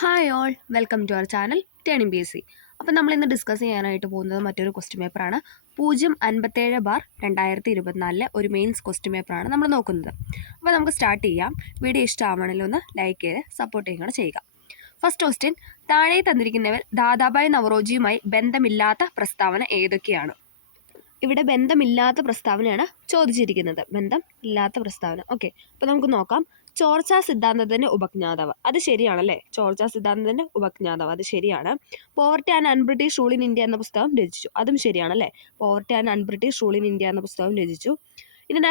Hi all, welcome to our channel turning BSc. അപ്പോൾ നമ്മൾ ഇന്ന് ഡിസ്കസ് ചെയ്യാനായിട്ട് പോകുന്നത് മറ്റൊരു ക്വസ്റ്റ്യൻ പേപ്പറാണ്. 057/2024 ഒരു മെയിൻസ് ക്വസ്റ്റ്യൻ പേപ്പറാണ് നമ്മൾ നോക്കുന്നത്. അപ്പോൾ നമുക്ക് സ്റ്റാർട്ട് ചെയ്യാം. വീഡിയോ ഇഷ്ടമാവണമെങ്കിൽ ഒന്ന് ലൈക്ക് ചെയ്ത് സപ്പോർട്ട് ചെയ്യുകയാണ് ചെയ്യുക. ഫസ്റ്റ് ക്വസ്റ്റ്യൻ, താഴെ തന്നിരിക്കുന്നവർ ദാദാഭായ് നവറോജിയുമായി ബന്ധമില്ലാത്ത പ്രസ്താവന ഏതൊക്കെയാണ്? ഇവിടെ ബന്ധമില്ലാത്ത പ്രസ്താവനയാണ് ചോദിച്ചിരിക്കുന്നത്. ബന്ധം ഇല്ലാത്ത പ്രസ്താവന. ഓക്കെ, അപ്പോൾ നമുക്ക് നോക്കാം. ചോർച്ചാ സിദ്ധാന്തത്തിന്റെ ഉപജ്ഞാതാവ്, അത് ശരിയാണല്ലേ? ചോർച്ചാ സിദ്ധാന്തത്തിന്റെ ഉപജ്ഞാതാവ്, അത് ശരിയാണ്. Poverty and unbritish rule in India എന്ന പുസ്തകം രചിച്ചു, അതും ശരിയാണല്ലേ? Poverty and unbritish rule in India എന്ന പുസ്തകം രചിച്ചു. ഇന്ത്യൻ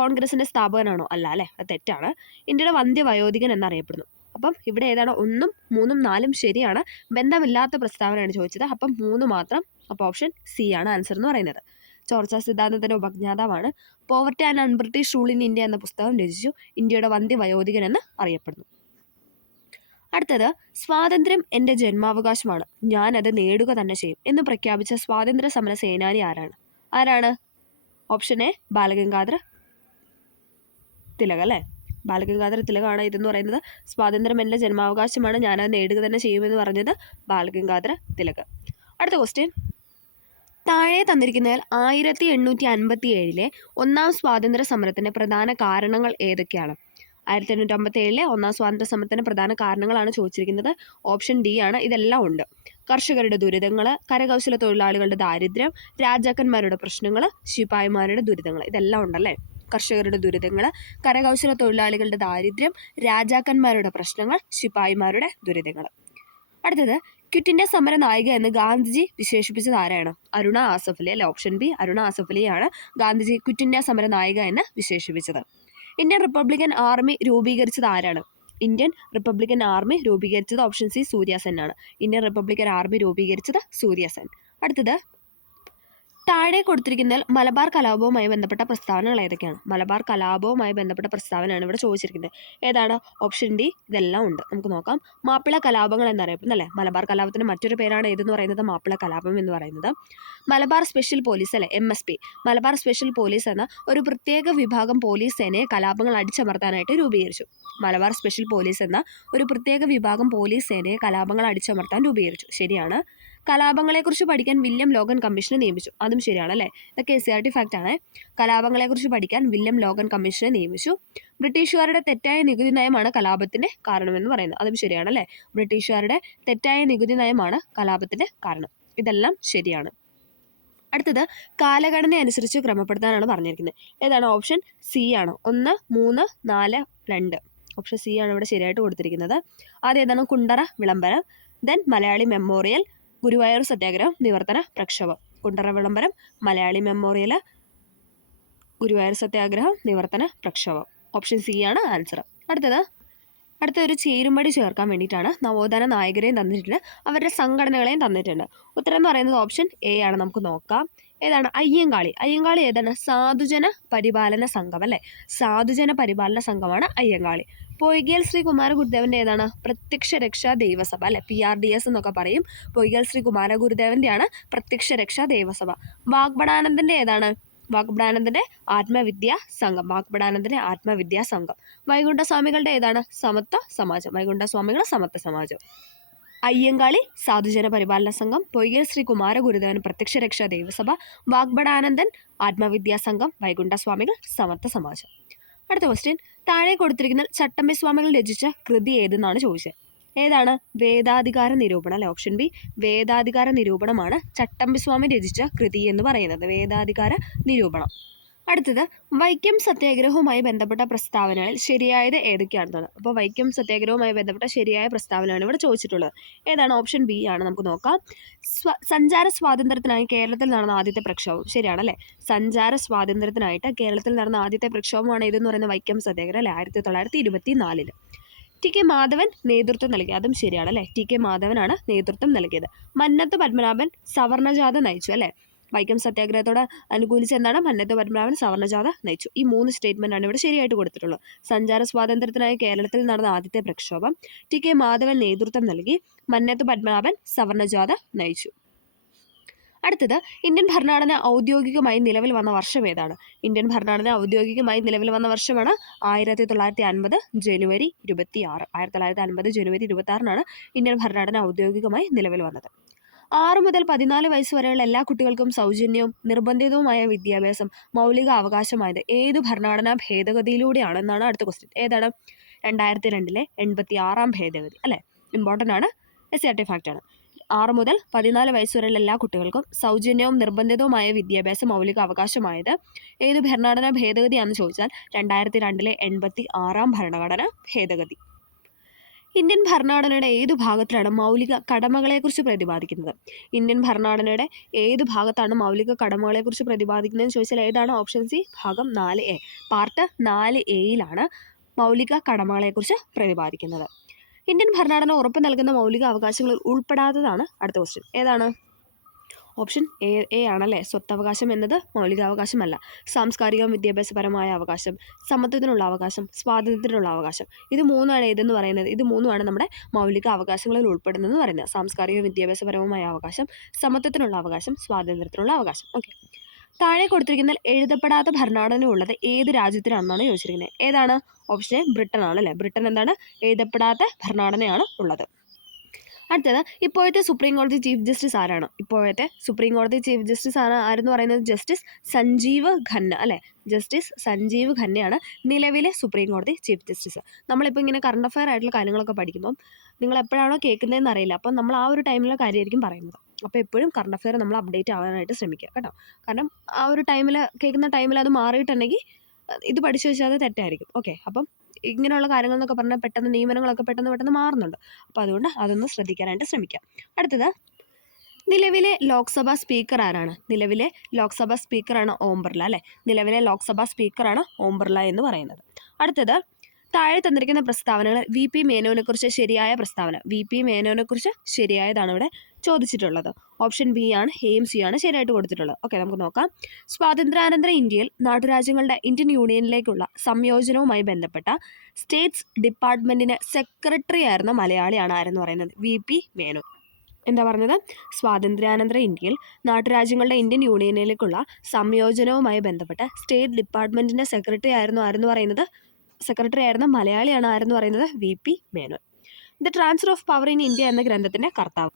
കോൺഗ്രസിന്റെ സ്ഥാപകനാണോ? അല്ല അല്ലേ, അത് തെറ്റാണ്. ഇന്ത്യയുടെ വന്ധ്യവയോധികൻ എന്നറിയപ്പെടുന്നു. അപ്പം ഇവിടെ ഏതാണ്? 1, 3, 4 ശരിയാണ്. ബന്ധമില്ലാത്ത പ്രസ്താവനയാണ് ചോദിച്ചത്, അപ്പം 3 മാത്രം. അപ്പോൾ ഓപ്ഷൻ സി ആണ് ആൻസർ എന്ന് പറയുന്നത്. ചോർച്ചാ സിദ്ധാന്തത്തിന്റെ ഉപജ്ഞാതാവാണ്. Poverty and unbritish rule in India എന്ന പുസ്തകം രചിച്ചു. ഇന്ത്യയുടെ വന്ധ്യവയോധികൻ എന്ന് അറിയപ്പെടുന്നു. അടുത്തത്, സ്വാതന്ത്ര്യം എൻ്റെ ജന്മാവകാശമാണ്, ഞാനത് നേടുക തന്നെ ചെയ്യും എന്ന് പ്രഖ്യാപിച്ച സ്വാതന്ത്ര്യ സമര സേനാനി ആരാണ്? ഓപ്ഷൻ എ ബാലഗംഗാധര തിലക് അല്ലേ? ബാലഗംഗാധര തിലകാണ് ഇതെന്ന് പറയുന്നത്. സ്വാതന്ത്ര്യം എൻ്റെ ജന്മാവകാശമാണ്, ഞാനത് നേടുക തന്നെ ചെയ്യുമെന്ന് പറഞ്ഞത് ബാലഗംഗാധര തിലക്. അടുത്ത ക്വസ്റ്റ്യൻ, താഴെ തന്നിരിക്കുന്നതിൽ 1857 ഒന്നാം സ്വാതന്ത്ര്യ സമരത്തിന്റെ പ്രധാന കാരണങ്ങൾ ഏതൊക്കെയാണ്? 1857 ഒന്നാം സ്വാതന്ത്ര്യ സമരത്തിന്റെ പ്രധാന കാരണങ്ങളാണ് ചോദിച്ചിരിക്കുന്നത്. ഓപ്ഷൻ ഡി ആണ്. ഇതെല്ലാം ഉണ്ട്. കർഷകരുടെ ദുരിതങ്ങൾ, കരകൗശല തൊഴിലാളികളുടെ ദാരിദ്ര്യം, രാജാക്കന്മാരുടെ പ്രശ്നങ്ങൾ, ശിപായിമാരുടെ ദുരിതങ്ങൾ, ഇതെല്ലാം ഉണ്ടല്ലേ? കർഷകരുടെ ദുരിതങ്ങൾ, കരകൗശല തൊഴിലാളികളുടെ ദാരിദ്ര്യം, രാജാക്കന്മാരുടെ പ്രശ്നങ്ങൾ, ശിപായിമാരുടെ ദുരിതങ്ങൾ. അടുത്തത്, ക്വിറ്റ് ഇന്ത്യ സമര നായിക എന്ന് ഗാന്ധിജി വിശേഷിപ്പിച്ചത് ആരാണ്? അരുണ ആസഫ് അലി അല്ലെ? ഓപ്ഷൻ ബി അരുണ ആസഫ് അലിയാണ് ഗാന്ധിജി ക്വിറ്റ് ഇന്ത്യ സമര നായിക എന്ന് വിശേഷിപ്പിച്ചത്. ഇന്ത്യൻ റിപ്പബ്ലിക്കൻ ആർമി രൂപീകരിച്ചത് ആരാണ്? ഇന്ത്യൻ റിപ്പബ്ലിക്കൻ ആർമി രൂപീകരിച്ചത് ഓപ്ഷൻ സി സൂര്യ സെൻ ആണ്. ഇന്ത്യൻ റിപ്പബ്ലിക്കൻ ആർമി രൂപീകരിച്ചത് സൂര്യ സെൻ. അടുത്തത്, താഴെ കൊടുത്തിരിക്കുന്നതിൽ മലബാർ കലാപവുമായി ബന്ധപ്പെട്ട പ്രസ്താവനകൾ ഏതൊക്കെയാണ്? മലബാർ കലാപവുമായി ബന്ധപ്പെട്ട പ്രസ്താവനയാണ് ഇവിടെ ചോദിച്ചിരിക്കുന്നത്. ഏതാണ്? Option D. ഇതെല്ലാം ഉണ്ട്. നമുക്ക് നോക്കാം. മാപ്പിള കലാപങ്ങൾ എന്നറിയപ്പെടുന്നു അല്ലേ? മലബാർ കലാപത്തിന് മറ്റൊരു പേരാണ് ഏതെന്ന് പറയുന്നത്? മാപ്പിള കലാപം എന്ന് പറയുന്നത്. മലബാർ സ്പെഷ്യൽ പോലീസ് അല്ലെ? MSP. മലബാർ സ്പെഷ്യൽ പോലീസ് എന്ന ഒരു പ്രത്യേക വിഭാഗം പോലീസ് സേനയെ കലാപങ്ങൾ അടിച്ചമർത്താനായിട്ട് രൂപീകരിച്ചു. മലബാർ സ്പെഷ്യൽ പോലീസ് എന്ന ഒരു പ്രത്യേക വിഭാഗം പോലീസ് സേനയെ കലാപങ്ങൾ അടിച്ചമർത്താൻ രൂപീകരിച്ചു. ശരിയാണ്. കലാപങ്ങളെക്കുറിച്ച് പഠിക്കാൻ വില്യം ലോഗൻ കമ്മീഷനെ നിയമിച്ചു, അതും ശരിയാണ് അല്ലേ? ഇതൊക്കെ SCERT ഫാക്റ്റ് ആണ്. കലാപങ്ങളെക്കുറിച്ച് പഠിക്കാൻ വില്യം ലോഗൻ കമ്മീഷനെ നിയമിച്ചു. ബ്രിട്ടീഷുകാരുടെ തെറ്റായ നികുതി നയമാണ് കലാപത്തിന്റെ കാരണമെന്ന് പറയുന്നത്, അതും ശരിയാണ് അല്ലേ? ബ്രിട്ടീഷുകാരുടെ തെറ്റായ നികുതി നയമാണ് കലാപത്തിന്റെ കാരണം. ഇതെല്ലാം ശരിയാണ്. അടുത്തത്, കാലഘടന അനുസരിച്ച് ക്രമപ്പെടുത്താനാണ് പറഞ്ഞിരിക്കുന്നത്. ഏതാണ്? ഓപ്ഷൻ സി ആണ്. 1, 3, 4, 2. ഓപ്ഷൻ സി ആണ് ഇവിടെ ശരിയായിട്ട് കൊടുത്തിരിക്കുന്നത്. ആദ്യം ഏതാണ്? കുണ്ടറ വിളംബരം, ദെൻ മലയാളി മെമ്മോറിയൽ, ഗുരുവായൂർ സത്യാഗ്രഹം, നിവർത്തന പ്രക്ഷോഭം. കുണ്ടറ വിളംബരം, മലയാളി മെമ്മോറിയൽ, ഗുരുവായൂർ സത്യാഗ്രഹം, നിവർത്തന പ്രക്ഷോഭം. ഓപ്ഷൻ സി ആണ് ആൻസർ. അടുത്തൊരു ചേരുംപടി ചേർക്കാൻ വേണ്ടിയിട്ടാണ്. നവോത്ഥാന നായകരെയും തന്നിട്ടുണ്ട്, അവരുടെ സംഘടനകളെയും തന്നിട്ടുണ്ട്. ഉത്തരം എന്ന് പറയുന്നത് ഓപ്ഷൻ എ ആണ്. നമുക്ക് നോക്കാം. ഏതാണ്? അയ്യങ്കാളി. അയ്യങ്കാളി ഏതാണ്? സാധുജന പരിപാലന സംഘം അല്ലേ? സാധുജന പരിപാലന സംഘമാണ് അയ്യങ്കാളി. പൊയ്കേൽ ശ്രീ കുമാര ഗുരുദേവന്റെ ഏതാണ്? പ്രത്യക്ഷ രക്ഷാ ദൈവസഭ അല്ലെ? PRDS എന്നൊക്കെ പറയും. പൊയ്കേൽ ശ്രീ കുമാര ഗുരുദേവന്റെയാണ് പ്രത്യക്ഷ രക്ഷാ ദൈവസഭ. വാഗ്ബടാനന്ദന്റെ ഏതാണ്? വാഗ്ബടാനന്ദന്റെ ആത്മവിദ്യാ സംഘം. വാഗ്ബടാനന്ദന്റെ ആത്മവിദ്യാ സംഘം. വൈകുണ്ഠസ്വാമികളുടെ ഏതാണ്? സമത്വ സമാജം. വൈകുണ്ഠസ്വാമികളുടെ സമത്വ സമാജം. അയ്യങ്കാളി സാധുജന പരിപാലന സംഘം, പൊയ്കേൽ ശ്രീ കുമാര ഗുരുദേവൻ പ്രത്യക്ഷ രക്ഷാ ദൈവസഭ, വാഗ്ബടാനന്ദൻ ആത്മവിദ്യാ സംഘം, വൈകുണ്ഠസ്വാമികൾ സമത്വ സമാജം. അടുത്ത ക്വസ്റ്റ്യൻ, താഴെ കൊടുത്തിരിക്കുന്ന ചട്ടമ്പി സ്വാമികൾ രചിച്ച കൃതി ഏതെന്നാണ് ചോദിച്ചത്. ഏതാണ്? വേദാധികാര നിരൂപണം അല്ലെ? ഓപ്ഷൻ ബി വേദാധികാര നിരൂപണമാണ് ചട്ടമ്പി സ്വാമി രചിച്ച കൃതി എന്ന് പറയുന്നത്. വേദാധികാര നിരൂപണം. അടുത്തത്, വൈക്കം സത്യാഗ്രഹവുമായി ബന്ധപ്പെട്ട പ്രസ്താവനകളിൽ ശരിയായത് ഏതൊക്കെയാണെന്നാണ്. അപ്പോൾ വൈക്കം സത്യാഗ്രഹവുമായി ബന്ധപ്പെട്ട ശരിയായ പ്രസ്താവനയാണ് ഇവിടെ ചോദിച്ചിട്ടുള്ളത്. ഏതാണ്? ഓപ്ഷൻ ബി ആണ്. നമുക്ക് നോക്കാം. സഞ്ചാര സ്വാതന്ത്ര്യത്തിനായി കേരളത്തിൽ നടന്ന ആദ്യത്തെ പ്രക്ഷോഭം. ശരിയാണല്ലേ? സഞ്ചാര സ്വാതന്ത്ര്യത്തിനായിട്ട് കേരളത്തിൽ നടന്ന ആദ്യത്തെ പ്രക്ഷോഭമാണ് ഇതെന്ന് പറയുന്നത് വൈക്കം സത്യാഗ്രഹം അല്ലെ? 1924. TK മാധവൻ നേതൃത്വം നൽകി, അതും ശരിയാണ് അല്ലേ? TK മാധവനാണ് നേതൃത്വം നൽകിയത്. മന്നത്ത് പത്മനാഭൻ സവർണജാഥ നയിച്ചു അല്ലേ? വൈക്കം സത്യാഗ്രഹത്തോട് അനുകൂലിച്ച് എന്താണ്? മന്നത്ത് പത്മനാഭൻ സവർണജാഥ നയിച്ചു. ഈ 3 സ്റ്റേറ്റ്മെന്റ് ആണ് ഇവിടെ ശരിയായിട്ട് കൊടുത്തിട്ടുള്ളത്. സഞ്ചാര സ്വാതന്ത്ര്യത്തിനായി കേരളത്തിൽ നടന്ന ആദ്യത്തെ പ്രക്ഷോഭം, TK മാധവൻ നേതൃത്വം നൽകി, മന്നത്ത് പത്മനാഭൻ സവർണജാഥ നയിച്ചു. അടുത്തത് ഇന്ത്യൻ ഭരണഘടന ഔദ്യോഗികമായി നിലവിൽ വന്ന വർഷം ഏതാണ്? ഇന്ത്യൻ ഭരണഘടന ഔദ്യോഗികമായി നിലവിൽ വന്ന വർഷമാണ് 1950 ജനുവരി 26. 1950 ജനുവരി 26 ഇന്ത്യൻ ഭരണഘടന ഔദ്യോഗികമായി നിലവിൽ വന്നത്. 6 മുതൽ 14 വയസ്സ് വരെയുള്ള എല്ലാ കുട്ടികൾക്കും സൗജന്യവും നിർബന്ധിതവുമായ വിദ്യാഭ്യാസം മൗലിക അവകാശമായത് ഏതു ഭരണഘടനാ ഭേദഗതിയിലൂടെയാണ് എന്നാണ് അടുത്ത ക്വസ്റ്റ്യൻ. ഏതാണ്? 2002 86 ഭേദഗതി അല്ലേ? ഇമ്പോർട്ടൻ്റ് ആണ്, SRT ഫാക്റ്റാണ്. 6 മുതൽ 14 വയസ്സ് വരെയുള്ള എല്ലാ കുട്ടികൾക്കും സൗജന്യവും നിർബന്ധിതവുമായ വിദ്യാഭ്യാസം മൗലിക അവകാശമായത് ഏത് ഭരണഘടനാ ഭേദഗതിയാണെന്ന് ചോദിച്ചാൽ 2002 86 ഭരണഘടനാ ഭേദഗതി. ഇന്ത്യൻ ഭരണഘടനയുടെ ഏതു ഭാഗത്തിലാണ് മൗലിക കടമകളെക്കുറിച്ച് പ്രതിപാദിക്കുന്നത്? ഇന്ത്യൻ ഭരണഘടനയുടെ ഏതു ഭാഗത്താണ് മൗലിക കടമകളെക്കുറിച്ച് പ്രതിപാദിക്കുന്നതെന്ന് ചോദിച്ചാൽ ഏതാണ്? ഓപ്ഷൻ സി ഭാഗം 4A. പാർട്ട് 4Aയിലാണ് മൗലിക കടമകളെക്കുറിച്ച് പ്രതിപാദിക്കുന്നത്. ഇന്ത്യൻ ഭരണഘടന ഉറപ്പ് നൽകുന്ന മൗലിക അവകാശങ്ങളിൽ ഉൾപ്പെടാത്തതാണ് അടുത്ത ക്വസ്റ്റ്യൻ. ഏതാണ്? ഓപ്ഷൻ എ ആണല്ലേ. സ്വത്തവകാശം എന്നത് മൗലികാവകാശമല്ല. സാംസ്കാരിക വിദ്യാഭ്യാസപരമായ അവകാശം, സമത്വത്തിനുള്ള അവകാശം, സ്വാതന്ത്ര്യത്തിനുള്ള അവകാശം, ഇത് മൂന്നാണ് ഏതെന്ന് പറയുന്നത്. ഇത് മൂന്നുമാണ് നമ്മുടെ മൗലിക അവകാശങ്ങളിൽ ഉൾപ്പെടുന്നതെന്ന് പറയുന്നത്. സാംസ്കാരിക വിദ്യാഭ്യാസപരമായ അവകാശം, സമത്വത്തിനുള്ള അവകാശം, സ്വാതന്ത്ര്യത്തിനുള്ള അവകാശം. ഓക്കെ. താഴെ കൊടുത്തിരിക്കുന്ന എഴുതപ്പെടാത്ത ഭരണഘടന ഉള്ളത് ഏത് രാജ്യത്തിനാണെന്നാണ് ചോദിച്ചിരിക്കുന്നത്. ഏതാണ്? ഓപ്ഷൻ എ ബ്രിട്ടൻ ആണല്ലേ. ബ്രിട്ടൻ എന്താണ്? എഴുതപ്പെടാത്ത ഭരണഘടനയാണ് ഉള്ളത്. അടുത്തത് ഇപ്പോഴത്തെ സുപ്രീം കോടതി ചീഫ് ജസ്റ്റിസ് ആരാണ്? ഇപ്പോഴത്തെ സുപ്രീം കോടതി ചീഫ് ജസ്റ്റിസ് ആരെന്ന് പറയുന്നത് ജസ്റ്റിസ് സഞ്ജീവ് ഖന്ന അല്ലേ. ജസ്റ്റിസ് സഞ്ജീവ് ഖന്നയാണ് നിലവിലെ സുപ്രീം കോടതി ചീഫ് ജസ്റ്റിസ്. നമ്മളിപ്പോൾ ഇങ്ങനെ കറണ്ട് അഫയർ ആയിട്ടുള്ള കാര്യങ്ങളൊക്കെ പഠിക്കുമ്പം നിങ്ങൾ എപ്പോഴാണോ കേൾക്കുന്നതെന്ന് അറിയില്ല. അപ്പം നമ്മൾ ആ ഒരു ടൈമിലെ കാര്യമായിരിക്കും പറയുന്നത്. അപ്പോൾ എപ്പോഴും കറണ്ട് അഫയർ നമ്മൾ അപ്ഡേറ്റ് ആവാനായിട്ട് ശ്രമിക്കുക കേട്ടോ. കാരണം ആ ഒരു ടൈമിൽ കേൾക്കുന്ന ടൈമിൽ അത് മാറിയിട്ടുണ്ടെങ്കിൽ ഇത് പഠിച്ചു വെച്ചാൽ അത് തെറ്റായിരിക്കും. ഓക്കെ. അപ്പം ഇങ്ങനെയുള്ള കാര്യങ്ങൾ എന്നൊക്കെ പറഞ്ഞാൽ പെട്ടെന്ന് നിയമനങ്ങളൊക്കെ പെട്ടെന്ന് മാറുന്നുണ്ട്. അപ്പോൾ അതുകൊണ്ട് അതൊന്ന് ശ്രദ്ധിക്കാനായിട്ട് ശ്രമിക്കാം. അടുത്തത് നിലവിലെ ലോക്സഭാ സ്പീക്കർ ആരാണ്? നിലവിലെ ലോക്സഭാ സ്പീക്കറാണ് ഓം ബിർള അല്ലേ. നിലവിലെ ലോക്സഭാ സ്പീക്കറാണ് ഓം ബിർള എന്ന് പറയുന്നത്. അടുത്തത് താഴെ തന്നിരിക്കുന്ന പ്രസ്താവനകൾ VP മേനോനെക്കുറിച്ച് ശരിയായ പ്രസ്താവന. VP മേനോനെക്കുറിച്ച് ശരിയായതാണ് ഇവിടെ ചോദിച്ചിട്ടുള്ളത്. ഓപ്ഷൻ ബി ആണ്, എയും സി ആണ് ശരിയായിട്ട് കൊടുത്തിട്ടുള്ളത്. ഓക്കെ, നമുക്ക് നോക്കാം. സ്വാതന്ത്ര്യാനന്തര ഇന്ത്യയിൽ നാട്ടുരാജ്യങ്ങളുടെ ഇന്ത്യൻ യൂണിയനിലേക്കുള്ള സംയോജനവുമായി ബന്ധപ്പെട്ട സ്റ്റേറ്റ്സ് ഡിപ്പാർട്ട്മെൻറ്റിന് സെക്രട്ടറി ആയിരുന്ന മലയാളിയാണ് ആരെന്ന് പറയുന്നത്? VP മേനോൻ. എന്താ പറഞ്ഞത്? സ്വാതന്ത്ര്യാനന്തര ഇന്ത്യയിൽ നാട്ടുരാജ്യങ്ങളുടെ ഇന്ത്യൻ യൂണിയനിലേക്കുള്ള സംയോജനവുമായി ബന്ധപ്പെട്ട സ്റ്റേറ്റ് ഡിപ്പാർട്ട്മെൻറ്റിൻ്റെ സെക്രട്ടറി ആയിരുന്ന മലയാളിയാണ് ആരെന്ന് പറയുന്നത്? VP Menon. The transfer of power in India എന്ന ഗ്രന്ഥത്തിൻ്റെ കർത്താവ്.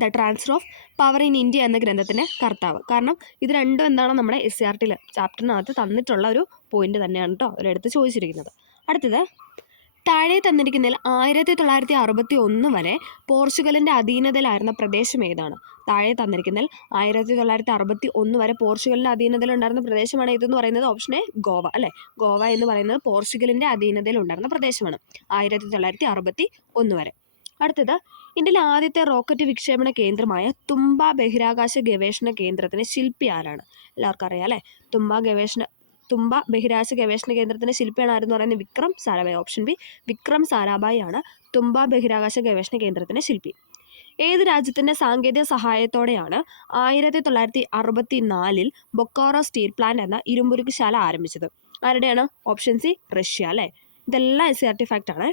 The transfer of power in India എന്ന ഗ്രന്ഥത്തിൻ്റെ കർത്താവ്. കാരണം ഇത് രണ്ടും എന്താണ് നമ്മുടെ SRT ചാപ്റ്ററിനകത്ത് തന്നിട്ടുള്ള ഒരു പോയിന്റ് തന്നെയാണ് കേട്ടോ അവരെടുത്ത് ചോദിച്ചിരിക്കുന്നത്. അടുത്തത് താഴെ തന്നിരിക്കുന്നതിൽ 1961 വരെ പോർച്ചുഗലിൻ്റെ അധീനതയിലായിരുന്ന പ്രദേശം ഏതാണ്? താഴെ തന്നിരിക്കുന്നതിൽ 1961 വരെ പോർച്ചുഗലിൻ്റെ അധീനതയിലുണ്ടായിരുന്ന പ്രദേശമാണ് ഇതെന്ന് പറയുന്നത്. ഓപ്ഷൻ എ ഗോവ അല്ലേ. ഗോവ എന്ന് പറയുന്നത് പോർച്ചുഗലിൻ്റെ അധീനതയിലുണ്ടായിരുന്ന പ്രദേശമാണ് 1961 വരെ. അടുത്തത് ഇന്ത്യയിലെ ആദ്യത്തെ റോക്കറ്റ് വിക്ഷേപണ കേന്ദ്രമായ തുമ്പ ബഹിരാകാശ ഗവേഷണ കേന്ദ്രത്തിന് ശില്പി ആരാണ്? എല്ലാവർക്കും അറിയാം അല്ലേ. തുമ്പ ബഹിരാകാശ ഗവേഷണ കേന്ദ്രത്തിൻ്റെ ശില്പിയാണ് ആരെന്ന് പറയുന്നത്? വിക്രം സാരാഭായ്. ഓപ്ഷൻ ബി വിക്രം സാരാഭായ് ആണ് തുമ്പ ബഹിരാകാശ ഗവേഷണ കേന്ദ്രത്തിൻ്റെ ശില്പി. ഏത് രാജ്യത്തിൻ്റെ സാങ്കേതിക സഹായത്തോടെയാണ് 1964 ബൊക്കാറോ സ്റ്റീൽ പ്ലാന്റ് എന്ന ഇരുമ്പുരുക്കുശാല ആരംഭിച്ചത്? ആരുടെയാണ്? ഓപ്ഷൻ സി റഷ്യ അല്ലേ. ഇതെല്ലാം SRT ഫാക്റ്റ് ആണ്.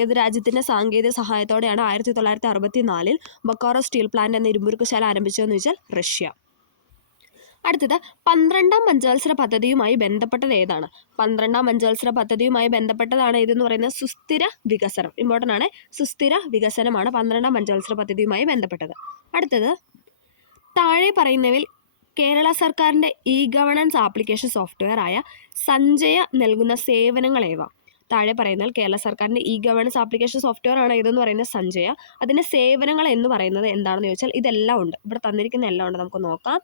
ഏത് രാജ്യത്തിൻ്റെ സാങ്കേതിക സഹായത്തോടെയാണ് 1964 ബൊക്കാറോ സ്റ്റീൽ പ്ലാന്റ് എന്ന ഇരുമ്പുരുക്കുശാല ആരംഭിച്ചതെന്ന് ചോദിച്ചാൽ റഷ്യ. അടുത്തത് 12ാം പഞ്ചവത്സര പദ്ധതിയുമായി ബന്ധപ്പെട്ടത് ഏതാണ്? 12ാം പഞ്ചവത്സര പദ്ധതിയുമായി ബന്ധപ്പെട്ടതാണ് ഇതെന്ന് പറയുന്നത് സുസ്ഥിര വികസനം. ഇമ്പോർട്ടൻ്റ് ആണ്. സുസ്ഥിര വികസനമാണ് 12ാം പഞ്ചവത്സര പദ്ധതിയുമായി ബന്ധപ്പെട്ടത്. അടുത്തത് താഴെ പറയുന്നവയിൽ കേരള സർക്കാരിൻ്റെ ഗവേണൻസ് ആപ്ലിക്കേഷൻ സോഫ്റ്റ്വെയർ ആയ സഞ്ജയ നൽകുന്ന സേവനങ്ങളേവ? താഴെ പറയുന്നതിൽ കേരള സർക്കാരിൻ്റെ ഗവേണൻസ് ആപ്ലിക്കേഷൻ സോഫ്റ്റ്വെയർ ആണ് ഇതെന്ന് പറയുന്നത് സഞ്ജയ. അതിൻ്റെ സേവനങ്ങൾ എന്ന് പറയുന്നത് എന്താണെന്ന് ചോദിച്ചാൽ ഇതെല്ലാം ഉണ്ട്. ഇവിടെ തന്നിരിക്കുന്ന എല്ലാം ഉണ്ട്. നമുക്ക് നോക്കാം.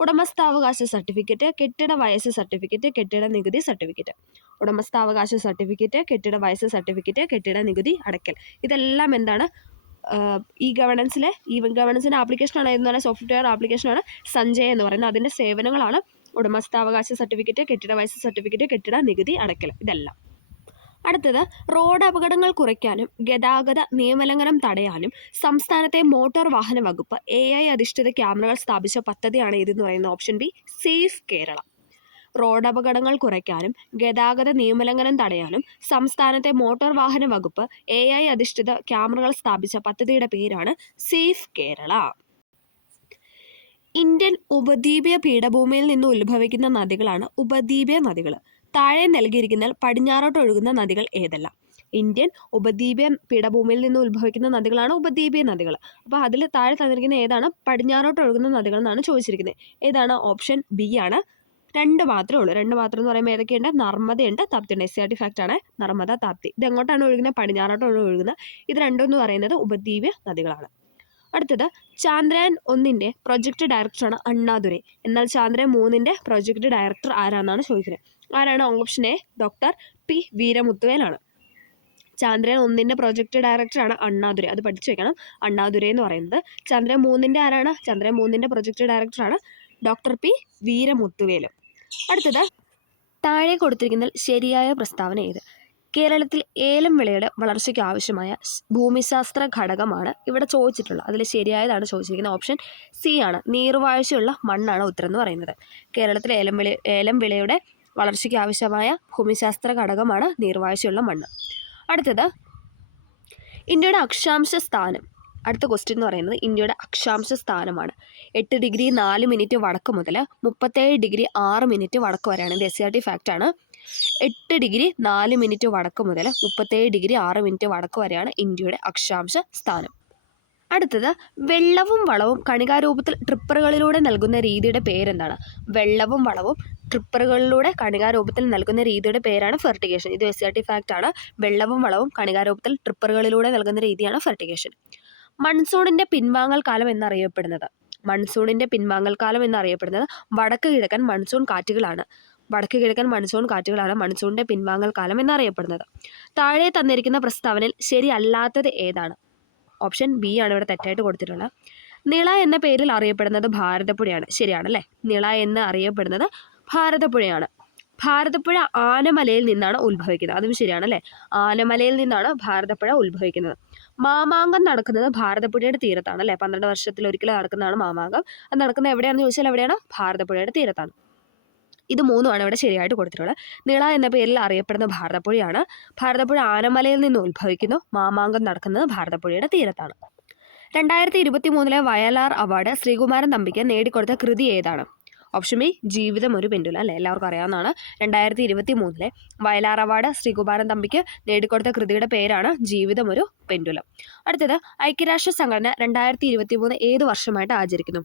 ഉടമസ്ഥാവകാശ സർട്ടിഫിക്കറ്റ്, കെട്ടിട വയസ്സ് സർട്ടിഫിക്കറ്റ്, കെട്ടിട നികുതി സർട്ടിഫിക്കറ്റ്. ഉടമസ്ഥാവകാശ സർട്ടിഫിക്കറ്റ്, കെട്ടിട വയസ്സ് സർട്ടിഫിക്കറ്റ്, കെട്ടിട നികുതി അടയ്ക്കൽ. ഇതെല്ലാം എന്താണ്? ഗവേണൻസിൻ്റെ ആപ്ലിക്കേഷനാണ് എന്ന് പറയുന്നത് സോഫ്റ്റ്വെയർ ആപ്ലിക്കേഷനാണ് സഞ്ജയ് എന്ന് പറയുന്നത്. അതിൻ്റെ സേവനങ്ങളാണ് ഉടമസ്ഥാവകാശ സർട്ടിഫിക്കറ്റ്, കെട്ടിട വയസ്സ് സർട്ടിഫിക്കറ്റ്, കെട്ടിട നികുതി അടയ്ക്കൽ. ഇതെല്ലാം. അടുത്തത് റോഡ് അപകടങ്ങൾ കുറയ്ക്കാനും ഗതാഗത നിയമലംഘനം തടയാനും സംസ്ഥാനത്തെ മോട്ടോർ വാഹന വകുപ്പ് AI അധിഷ്ഠിത ക്യാമറകൾ സ്ഥാപിച്ച പദ്ധതിയാണ് ഇതെന്ന് പറയുന്നത്. Option be safe Kerala. Road അപകടങ്ങൾ കുറയ്ക്കാനും ഗതാഗത നിയമലംഘനം തടയാനും സംസ്ഥാനത്തെ മോട്ടോർ വാഹന വകുപ്പ് AI അധിഷ്ഠിത ക്യാമറകൾ സ്ഥാപിച്ച പദ്ധതിയുടെ പേരാണ് സേഫ് കേരള. ഇന്ത്യൻ ഉപദ്വീപീയ പീഠഭൂമിയിൽ നിന്ന് ഉത്ഭവിക്കുന്ന നദികളാണ് ഉപദ്വീപീയ നദികൾ. താഴെ നൽകിയിരിക്കുന്നതിൽ പടിഞ്ഞാറോട്ട് ഒഴുകുന്ന നദികൾ ഏതെല്ലാം? ഇന്ത്യൻ ഉപദ്വീപീയ പീഠഭൂമിയിൽ നിന്ന് ഉത്ഭവിക്കുന്ന നദികളാണ് ഉപദ്വീപീയ നദികൾ. അപ്പോൾ അതിൽ താഴെ തന്നിരിക്കുന്ന ഏതാണ് പടിഞ്ഞാറോട്ട് ഒഴുകുന്ന നദികൾ എന്നാണ് ചോദിച്ചിരിക്കുന്നത്. ഏതാണ്? ഓപ്ഷൻ ബി ആണ്. രണ്ട് മാത്രമേ ഉള്ളൂ. രണ്ട് മാത്രം എന്ന് പറയുമ്പോൾ ഏതൊക്കെയുണ്ട്? നർമ്മദയുണ്ട്, താപ്തിയുണ്ട്. SCRT ഫാക്റ്റ് ആണ് നർമ്മദ, താപ്തി. ഇത് എങ്ങോട്ടാണ് ഒഴുകുന്നത്? പടിഞ്ഞാറോട്ടാണ് ഒഴുകുന്നത്. ഇത് രണ്ടും എന്ന് പറയുന്നത് ഉപദ്വീപീയ നദികളാണ്. അടുത്തത് ചാന്ദ്രയാൻ 1 പ്രൊജക്ട് ഡയറക്ടറാണ് അണ്ണാദുരൈ. എന്നാൽ ചാന്ദ്രയാൻ 3 പ്രൊജക്ട് ഡയറക്ടർ ആരാണെന്നാണ് ചോദിക്കുന്നത്. ആരാണ്? ഓപ്ഷൻ എ ഡോക്ടർ പി വീരമുത്തുവേലാണ്. ചാന്ദ്രയാൻ 1 പ്രൊജക്ട് ഡയറക്ടറാണ് അണ്ണാദുരൈ. അത് പഠിച്ചു വെക്കണം. അണ്ണാദുരൈ എന്ന് പറയുന്നത്. ചാന്ദ്രയാൻ 3 ആരാണ്? ചാന്ദ്രയാൻ 3 പ്രൊജക്ട് ഡയറക്ടറാണ് ഡോക്ടർ പി വീരമുത്തുവേൽ. അടുത്തത് താഴെ കൊടുത്തിരിക്കുന്നതിൽ ശരിയായ പ്രസ്താവന ഏത്? കേരളത്തിൽ ഏലം വിളയുടെ വളർച്ചയ്ക്ക് ആവശ്യമായ ഭൂമിശാസ്ത്ര ഘടകമാണ് ഇവിടെ ചോദിച്ചിട്ടുള്ളത്. അതിൽ ശരിയായതാണ് ചോദിച്ചിരിക്കുന്നത്. ഓപ്ഷൻ സി ആണ്. നീർവാഴ്ചയുള്ള മണ്ണാണ് ഉത്തരം എന്ന് പറയുന്നത്. കേരളത്തിൽ ഏലം വിളയുടെ വളർച്ചയ്ക്ക് ആവശ്യമായ ഭൂമിശാസ്ത്ര ഘടകമാണ് നീർവാഴ്ചയുള്ള മണ്ണ്. അടുത്തത് ഇന്ത്യയുടെ അക്ഷാംശ സ്ഥാനം. അടുത്ത ക്വസ്റ്റ്യൻ എന്ന് പറയുന്നത് ഇന്ത്യയുടെ അക്ഷാംശ സ്ഥാനമാണ്. 8 ഡിഗ്രി 4 മിനിറ്റ് വടക്ക് മുതൽ 37 ഡിഗ്രി 6 മിനിറ്റ് വടക്ക് വരെയാണ്. ഇത് SCRT ഫാക്റ്റ് ആണ്. 8 ഡിഗ്രി 4 മിനിറ്റ് വടക്ക് മുതൽ 37 ഡിഗ്രി 6 മിനിറ്റ് വടക്ക് വരെയാണ് ഇന്ത്യയുടെ അക്ഷാംശ സ്ഥാനം. അടുത്തത് വെള്ളവും വളവും കണികാരൂപത്തിൽ ട്രിപ്പറുകളിലൂടെ നൽകുന്ന രീതിയുടെ പേരെന്താണ്? വെള്ളവും വളവും ട്രിപ്പറുകളിലൂടെ കണികാരൂപത്തിൽ നൽകുന്ന രീതിയുടെ പേരാണ് ഫെർട്ടിഗേഷൻ. ഇത് SCRT ഫാക്റ്റ് ആണ്. വെള്ളവും വളവും കണികാരൂപത്തിൽ ട്രിപ്പറുകളിലൂടെ നൽകുന്ന രീതിയാണ് ഫെർട്ടിഗേഷൻ. മൺസൂണിൻ്റെ പിൻവാങ്ങൽ കാലം എന്നറിയപ്പെടുന്നത്. മൺസൂണിൻ്റെ പിൻവാങ്ങൽ കാലം എന്നറിയപ്പെടുന്നത് വടക്ക് കിഴക്കൻ മൺസൂൺ കാറ്റുകളാണ്. വടക്ക് കിഴക്കൻ മൺസൂൺ കാറ്റുകളാണ് മൺസൂണിൻ്റെ പിൻവാങ്ങൽ കാലം എന്നറിയപ്പെടുന്നത്. താഴെ തന്നിരിക്കുന്ന പ്രസ്താവനയിൽ ശരിയല്ലാത്തത് ഏതാണ്? ഓപ്ഷൻ ബി ആണ് ഇവിടെ തെറ്റായിട്ട് കൊടുത്തിട്ടുള്ളത്. നിള എന്ന പേരിൽ അറിയപ്പെടുന്നത് ഭാരതപ്പുഴയാണ്. ശരിയാണല്ലേ? നിള എന്ന് അറിയപ്പെടുന്നത് ഭാരതപ്പുഴയാണ്. ഭാരതപ്പുഴ ആനമലയിൽ നിന്നാണ് ഉത്ഭവിക്കുന്നത്. അതും ശരിയാണല്ലേ? ആനമലയിൽ നിന്നാണ് ഭാരതപ്പുഴ ഉത്ഭവിക്കുന്നത്. മാമാങ്കം നടക്കുന്നത് ഭാരതപ്പുഴയുടെ തീരത്താണ് അല്ലേ? 12 വർഷത്തിലൊരിക്കൽ നടക്കുന്നതാണ് മാമാങ്കം. അത് നടക്കുന്നത് എവിടെയാണെന്ന് ചോദിച്ചാൽ എവിടെയാണ്? ഭാരതപ്പുഴയുടെ തീരത്താണ്. ഇത് മൂന്നുമാണ് ഇവിടെ ശരിയായിട്ട് കൊടുത്തിട്ടുള്ളത്. നിള എന്ന പേരിൽ അറിയപ്പെടുന്ന ഭാരതപ്പുഴയാണ്. ഭാരതപ്പുഴ ആനമലയിൽ നിന്ന് ഉത്ഭവിക്കുന്നു. മാമാങ്കം നടക്കുന്നത് ഭാരതപ്പുഴയുടെ തീരത്താണ്. 2023 വയലാർ അവാർഡ് ശ്രീകുമാരൻ തമ്പിക്ക് നേടിക്കൊടുത്ത കൃതി ഏതാണ്? ഓപ്ഷൻ ബി ജീവിതം ഒരു പെൻഡുലം അല്ലേ? എല്ലാവർക്കും അറിയാവുന്നതാണ്. 2023 വയലാർ അവാർഡ് ശ്രീകുമാരൻ തമ്പിക്ക് നേടിക്കൊടുത്ത കൃതിയുടെ പേരാണ് ജീവിതം ഒരു പെൻഡുലം. അടുത്തത് ഐക്യരാഷ്ട്ര സംഘടന 2023 ഏത് വർഷമായിട്ട് ആചരിക്കുന്നു?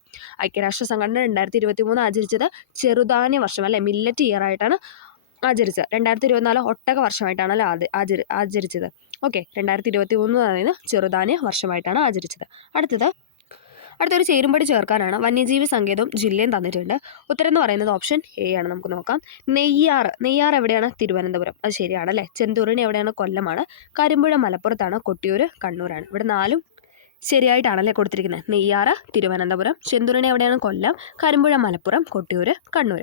ഐക്യരാഷ്ട്ര സംഘടന 2023 ആചരിച്ചത് ചെറുധാന്യ വർഷം അല്ലെ? മില്ലറ്റ് ഇയർ ആയിട്ടാണ് ആചരിച്ചത്. 2024 ഒട്ടക വർഷമായിട്ടാണല്ലോ ആചരിച്ചത്. ഓക്കെ, 2023 പറയുന്നത് ചെറുധാന്യ വർഷമായിട്ടാണ് ആചരിച്ചത്. അടുത്തൊരു ചേരുംപടി ചേർക്കാനാണ്. വന്യജീവി സങ്കേതവും ജില്ലയും തന്നിട്ടുണ്ട്. ഉത്തരം എന്ന് പറയുന്നത് ഓപ്ഷൻ എ ആണ്. നമുക്ക് നോക്കാം. നെയ്യാർ എവിടെയാണ്? തിരുവനന്തപുരം. അത് ശരിയാണല്ലേ? ചെന്തൂരിണി എവിടെയാണ്? കൊല്ലമാണ്. കരിമ്പുഴ മലപ്പുറത്താണ്. കൊട്ടിയൂർ കണ്ണൂരാണ്. ഇവിടെ 4 ശരിയായിട്ടാണല്ലേ കൊടുത്തിരിക്കുന്നത്. നെയ്യാർ തിരുവനന്തപുരം, ചെന്തൂരിണി എവിടെയാണ്? കൊല്ലം, കരിമ്പുഴ മലപ്പുറം, കൊട്ടിയൂർ കണ്ണൂർ.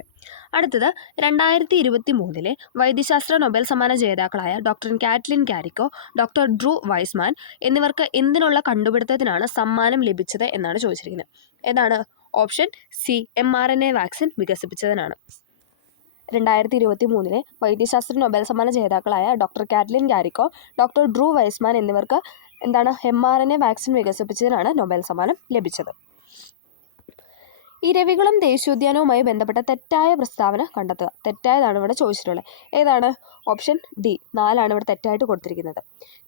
അടുത്തത് 2023 വൈദ്യശാസ്ത്ര നൊബേൽ സമ്മാന ജേതാക്കളായ doctor Katalin Kariko, doctor Drew Weissman എന്നിവർക്ക് എന്തിനുള്ള കണ്ടുപിടുത്തത്തിനാണ് സമ്മാനം ലഭിച്ചത് എന്നാണ് ചോദിച്ചിരിക്കുന്നത്. ഏതാണ്? ഓപ്ഷൻ സി mRNA വാക്സിൻ വികസിപ്പിച്ചതിനാണ്. 2023 വൈദ്യശാസ്ത്ര നൊബേൽ സമ്മാന ജേതാക്കളായ doctor Katalin Kariko, doctor Drew Weissman എന്നിവർക്ക് എന്താണ്? mRNA വാക്സിൻ വികസിപ്പിച്ചതിനാണ് നൊബേൽ സമ്മാനം ലഭിച്ചത്. ഇരവികുളം ദേശീയോദ്യാനവുമായി ബന്ധപ്പെട്ട തെറ്റായ പ്രസ്താവന കണ്ടെത്തുക. തെറ്റായതാണ് ഇവിടെ ചോദിച്ചിട്ടുള്ളത്. ഏതാണ്? ഓപ്ഷൻ ഡി 4 ഇവിടെ തെറ്റായിട്ട് കൊടുത്തിരിക്കുന്നത്.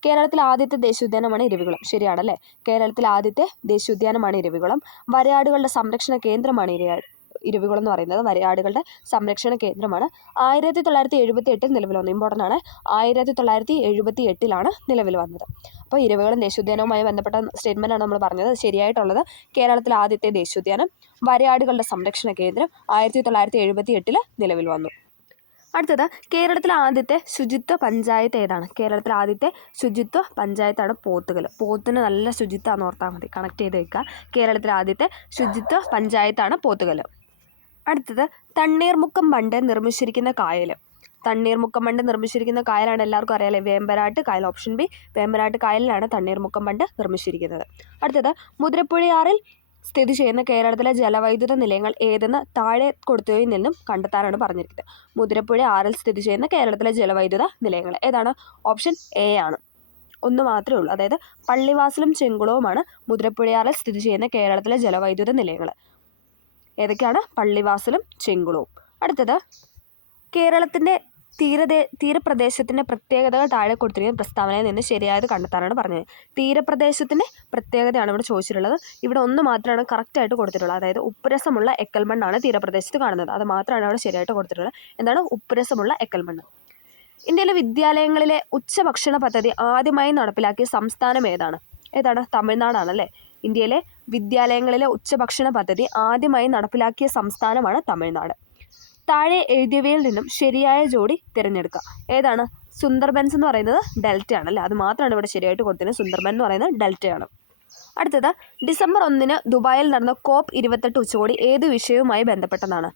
കേരളത്തിലെ ആദ്യത്തെ ദേശീയോദ്യാനമാണ് ഇരവികുളം. ശരിയാണല്ലേ? കേരളത്തിലെ ആദ്യത്തെ ദേശീയോദ്യാനമാണ് ഇരവികുളം. വരയാടുകളുടെ സംരക്ഷണ കേന്ദ്രമാണ് ഇരവികുളം എന്ന് പറയുന്നത്. വരയാടുകളുടെ സംരക്ഷണ കേന്ദ്രമാണ്. 1978 നിലവിൽ വന്നു. ഇമ്പോർട്ടൻ്റ് ആണ്. 1978 നിലവിൽ വന്നത്. അപ്പോൾ ഇരവികുളം ദേശീയോദ്യാനവുമായി ബന്ധപ്പെട്ട സ്റ്റേറ്റ്മെൻറ്റാണ് നമ്മൾ പറഞ്ഞത്. ശരിയായിട്ടുള്ളത് കേരളത്തിലെ ആദ്യത്തെ ദേശീയോദ്യാനം, വരയാടുകളുടെ സംരക്ഷണ കേന്ദ്രം 1978 നിലവിൽ വന്നു. അടുത്തത് കേരളത്തിലെ ആദ്യത്തെ ശുചിത്വ പഞ്ചായത്ത് ഏതാണ്? കേരളത്തിലെ ആദ്യത്തെ ശുചിത്വ പഞ്ചായത്താണ് പോത്തുകൽ. പോത്തിന് നല്ല ശുചിത്വമാണെന്ന് ഓർത്താൽ മതി. കണക്ട് ചെയ്ത് വെക്കുക. കേരളത്തിലെ ആദ്യത്തെ ശുചിത്വ പഞ്ചായത്താണ് പോത്തുകൽ. അടുത്തത് തണ്ണീർമുക്കം ബണ്ട് നിർമ്മിച്ചിരിക്കുന്ന കായൽ. തണ്ണീർമുക്കം ബണ്ട് നിർമ്മിച്ചിരിക്കുന്ന കായലാണ് എല്ലാവർക്കും അറിയാലേ? വേമ്പനാട്ട് കായൽ. ഓപ്ഷൻ ബി വേമ്പനാട്ട് കായലിലാണ് തണ്ണീർമുക്കം ബണ്ട് നിർമ്മിച്ചിരിക്കുന്നത്. അടുത്തത് മുതിരപ്പുഴയാറിൽ സ്ഥിതി ചെയ്യുന്ന കേരളത്തിലെ ജലവൈദ്യുത നിലയങ്ങൾ ഏതെന്ന് താഴെ കൊടുത്തവയിൽ നിന്നും കണ്ടെത്താനാണ് പറഞ്ഞിരിക്കുന്നത്. മുതിരപ്പുഴ ആറിൽ സ്ഥിതി ചെയ്യുന്ന കേരളത്തിലെ ജലവൈദ്യുത നിലയങ്ങൾ ഏതാണ്? ഓപ്ഷൻ എ ആണ്. ഒന്ന് മാത്രമേ ഉള്ളൂ. അതായത് പള്ളിവാസലും ചെങ്കുളവുമാണ് മുതിരപ്പുഴയാറിൽ സ്ഥിതി ചെയ്യുന്ന കേരളത്തിലെ ജലവൈദ്യുത നിലയങ്ങൾ. ഏതൊക്കെയാണ്? പള്ളിവാസലും ചെങ്കുളവും. അടുത്തത് കേരളത്തിൻ്റെ തീരപ്രദേശത്തിൻ്റെ പ്രത്യേകതകൾ താഴെ കൊടുത്തിരിക്കുന്ന പ്രസ്താവനയിൽ നിന്ന് ശരിയായത് കണ്ടെത്താനാണ് പറഞ്ഞത്. തീരപ്രദേശത്തിൻ്റെ പ്രത്യേകതയാണ് ഇവിടെ ചോദിച്ചിട്ടുള്ളത്. ഇവിടെ ഒന്ന് മാത്രമാണ് കറക്റ്റായിട്ട് കൊടുത്തിട്ടുള്ളത്. അതായത് ഉപ്പുരസമുള്ള എക്കൽമണ്ണാണ് തീരപ്രദേശത്ത് കാണുന്നത്. അത് മാത്രമാണ് അവിടെ ശരിയായിട്ട് കൊടുത്തിട്ടുള്ളത്. എന്താണ്? ഉപ്പുരസമുള്ള എക്കൽമണ്ണ്. ഇന്ത്യയിലെ വിദ്യാലയങ്ങളിലെ ഉച്ചഭക്ഷണ പദ്ധതി ആദ്യമായി നടപ്പിലാക്കിയ സംസ്ഥാനം ഏതാണ്? തമിഴ്നാടാണല്ലേ. ഇന്ത്യയിലെ വിദ്യാലയങ്ങളിലെ ഉച്ചഭക്ഷണ പദ്ധതി ആദ്യമായി നടപ്പിലാക്കിയ സംസ്ഥാനമാണ് തമിഴ്നാട്. താഴെ എഴുതിയവയിൽ നിന്നും ശരിയായ ജോഡി തിരഞ്ഞെടുക്കുക. ഏതാണ്? സുന്ദർബൻസ് എന്ന് പറയുന്നത് ഡെൽറ്റയാണ് അല്ലേ. അത് മാത്രമാണ് ഇവിടെ ശരിയായിട്ട് കൊടുത്തിരുന്നത്. സുന്ദർബൻ എന്ന് പറയുന്നത് ഡെൽറ്റയാണ്. അടുത്തത് ഡിസംബർ 1 ദുബായിൽ നടന്ന COP28 ഉച്ചകോടി ഏത് വിഷയവുമായി ബന്ധപ്പെട്ടതാണ്?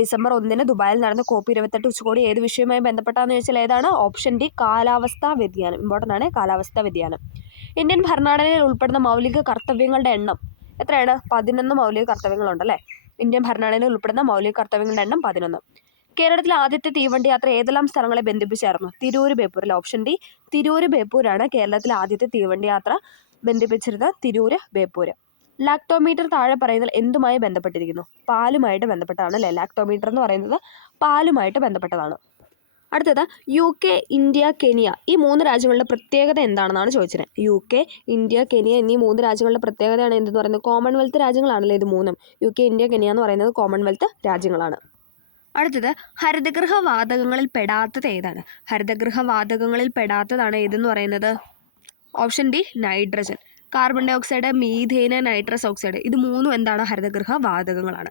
ഡിസംബർ 1 ദുബായിൽ നടന്ന COP28 ഉച്ചകോടി ഏത് വിഷയവുമായി ബന്ധപ്പെട്ടാന്ന് ചോദിച്ചാൽ ഏതാണ്? ഓപ്ഷൻ ഡി, കാലാവസ്ഥാ വ്യതിയാനം. ഇമ്പോർട്ടൻ്റ് ആണ് കാലാവസ്ഥാ വ്യതിയാനം. ഇന്ത്യൻ ഭരണഘടനയിൽ ഉൾപ്പെടുന്ന മൗലിക കർത്തവ്യങ്ങളുടെ എണ്ണം എത്രയാണ്? 11 മൗലിക കർത്തവ്യങ്ങളുണ്ടല്ലേ. ഇന്ത്യൻ ഭരണഘടനയിൽ ഉൾപ്പെടുന്ന മൗലിക കർത്തവ്യങ്ങളുടെ എണ്ണം 11. കേരളത്തിലെ ആദ്യത്തെ തീവണ്ടി യാത്ര ഏതെല്ലാം സ്ഥലങ്ങളെ ബന്ധിപ്പിച്ചായിരുന്നു? തിരൂര് ബേപ്പൂർ. ഓപ്ഷൻ ഡി, തിരൂര് ബേപ്പൂരാണ് കേരളത്തിലെ ആദ്യത്തെ തീവണ്ടി യാത്ര ബന്ധിപ്പിച്ചിരുന്നത്. തിരൂര് ബേപ്പൂര്. ലാക്ടോമീറ്റർ താഴെ പറയുന്നതിൽ എന്തുമായി ബന്ധപ്പെട്ടിരിക്കുന്നു? പാലുമായിട്ട് ബന്ധപ്പെട്ടതാണ് അല്ലേ. ലാക്ടോമീറ്റർ എന്ന് പറയുന്നത് പാലുമായിട്ട് ബന്ധപ്പെട്ടതാണ്. അടുത്തത് UK, ഇന്ത്യ, കെനിയ ഈ 3 രാജ്യങ്ങളുടെ പ്രത്യേകത എന്താണെന്നാണ് ചോദിച്ചത്. UK, ഇന്ത്യ, കെനിയ എന്നീ 3 രാജ്യങ്ങളുടെ പ്രത്യേകതയാണ് എന്തെന്ന് പറയുന്നത്? കോമൺവെൽത്ത് രാജ്യങ്ങളാണല്ലേ ഇത് മൂന്നും. UK, ഇന്ത്യ, കെനിയ എന്ന് പറയുന്നത് കോമൺവെൽത്ത് രാജ്യങ്ങളാണ്. അടുത്തത് ഹരിതഗൃഹ വാതകങ്ങളിൽ പെടാത്തത് ഏതാണ്? ഹരിതഗൃഹ വാതകങ്ങളിൽ പെടാത്തതാണ് ഏതെന്ന് പറയുന്നത്? Option D, nitrogen. Carbon dioxide, methane, nitrous oxide ഇത് മൂന്നും എന്താണ്? ഹരിതഗൃഹ വാതകങ്ങളാണ്.